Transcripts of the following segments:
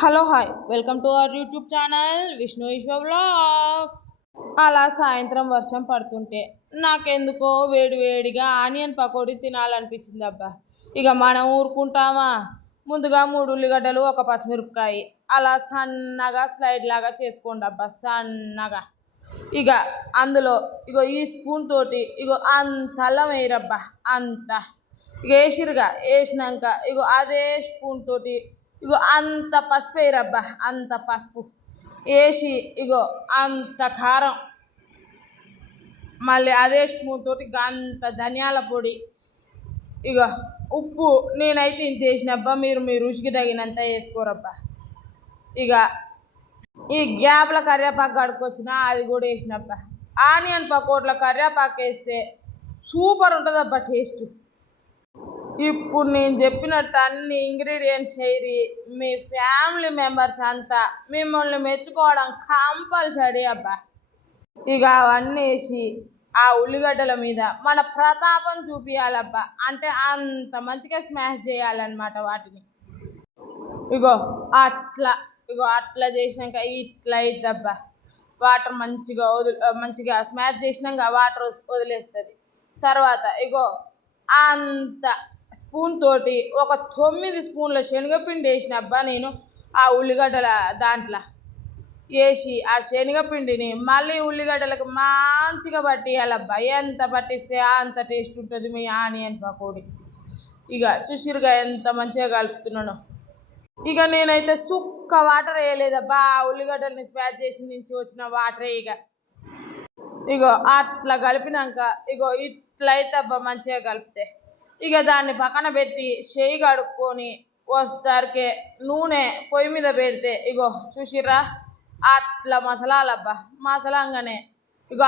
Hello hi welcome to our YouTube channel Vishnu Eshwar vlogs. అలా సాయంత్రం వర్షం పడుతుంటే నాకెందుకో వేడి వేడిగా ఆనియన్ పకోడీ తినాలనిపించింది అబ్బా. ఇక మనం ఊరుకుంటామా? ముందుగా 3 ఉల్లిగడ్డలు, ఒక పచ్చిమిరపకాయ అలా సన్నగా స్లైడ్ లాగా చేసుకోండి అబ్బా, సన్నగా. ఇక అందులో ఈ స్పూన్ తోటి అంత అల్లం వేయరబ్బా, అంత. ఇక వేసిరుగా, వేసినాక అదే స్పూన్ తోటి అంత పసుపు వేయరబ్బా, అంత పసుపు వేసి అంత కారం, మళ్ళీ అదే స్పూన్ తోటి అంత ధనియాల పొడి, ఇక ఉప్పు నేనైతే ఇంత వేసినబ్బా, మీరు మీ రుచికి తగినంత వేసుకోరబ్బా. ఇక ఈ గ్యాప్ల కరివేపాకు కడుక్కొచ్చిన అది కూడా వేసినబ్బా. ఆనియన్ పకోడీలో కరివేపాకు వేస్తే సూపర్ ఉంటుంది అబ్బా టేస్ట్. ఇప్పుడు నేను చెప్పినట్టు అన్ని ఇంగ్రీడియంట్స్ వేయి మీ ఫ్యామిలీ మెంబర్స్ అంతా మిమ్మల్ని మెచ్చుకోవడం కంపల్సరీ అబ్బా. ఇక అవన్నీ వేసి ఆ ఉల్లిగడ్డల మీద మన ప్రతాపం చూపించాలబ్బా, అంటే అంత మంచిగా స్మాష్ చేయాలన్నమాట వాటిని. అట్లా అట్లా చేసినాక ఇట్లా అయిద్దబ్బా. వాటర్ మంచిగా స్మాష్ చేసినాక వాటర్ వదిలేస్తుంది. తర్వాత అంత స్పూన్ తోటి ఒక 9 స్పూన్ల శనగపిండి వేసినబ్బా నేను ఆ ఉల్లిగడ్డల దాంట్లో వేసి ఆ శనగపిండిని మళ్ళీ ఉల్లిగడ్డలకు మంచిగా పట్టియాలబ్బా. ఎంత పట్టిస్తే అంత టేస్ట్ ఉంటుంది మీ ఆనియన్ పకోడీ. ఇక చూసిరుగా ఎంత మంచిగా కలుపుతున్నాను. ఇక నేనైతే సుక్క వాటర్ వేయలేదబ్బా, ఆ ఉల్లిగడ్డల్ని స్మాష్ చేసి నుంచి వచ్చిన వాటరే. అట్లా కలిపినాక ఇట్లా అయితే అబ్బా మంచిగా కలిపితే దాన్ని పక్కన పెట్టి చేయి కడుక్కొని వస్తారికే నూనె పొయ్యి మీద పెడితే చూసిర్రా అట్లా మసలాలబ్బా. మసలంగానే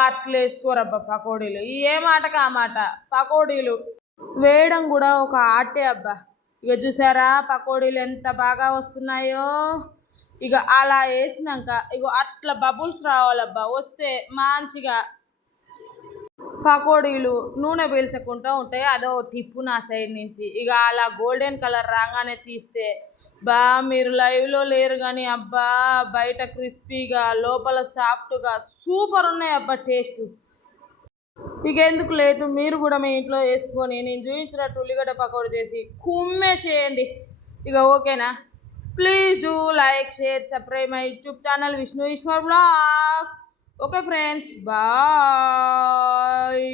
అట్లా వేసుకోరబ్బా పకోడీలు. ఏ మాటకు ఆ మాట, పకోడీలు వేయడం కూడా ఒక ఆటే అబ్బా. చూసారా పకోడీలు ఎంత బాగా వస్తున్నాయో. అలా వేసినాక అట్లా బబుల్స్ రావాలబ్బా. వస్తే మంచిగా పకోడీలు నూనె పీల్చకుండా ఉంటాయి. అదో టిప్పు నా సైడ్ నుంచి. అలా గోల్డెన్ కలర్ రాగానే తీస్తే మీరు లైవ్లో లేరు కానీ అబ్బా బయట క్రిస్పీగా లోపల సాఫ్ట్గా సూపర్ ఉన్నాయి అబ్బా టేస్ట్. ఎందుకు లేటు, మీరు కూడా మీ ఇంట్లో వేసుకొని నేను చూపించినట్టు ఉల్లిగడ్డ పకోడీ చేసి కుమ్మేసేయండి. ఓకేనా? Please do like, share, subscribe my YouTube channel Vishnu Eshwar vlogs. Okay friends, bye.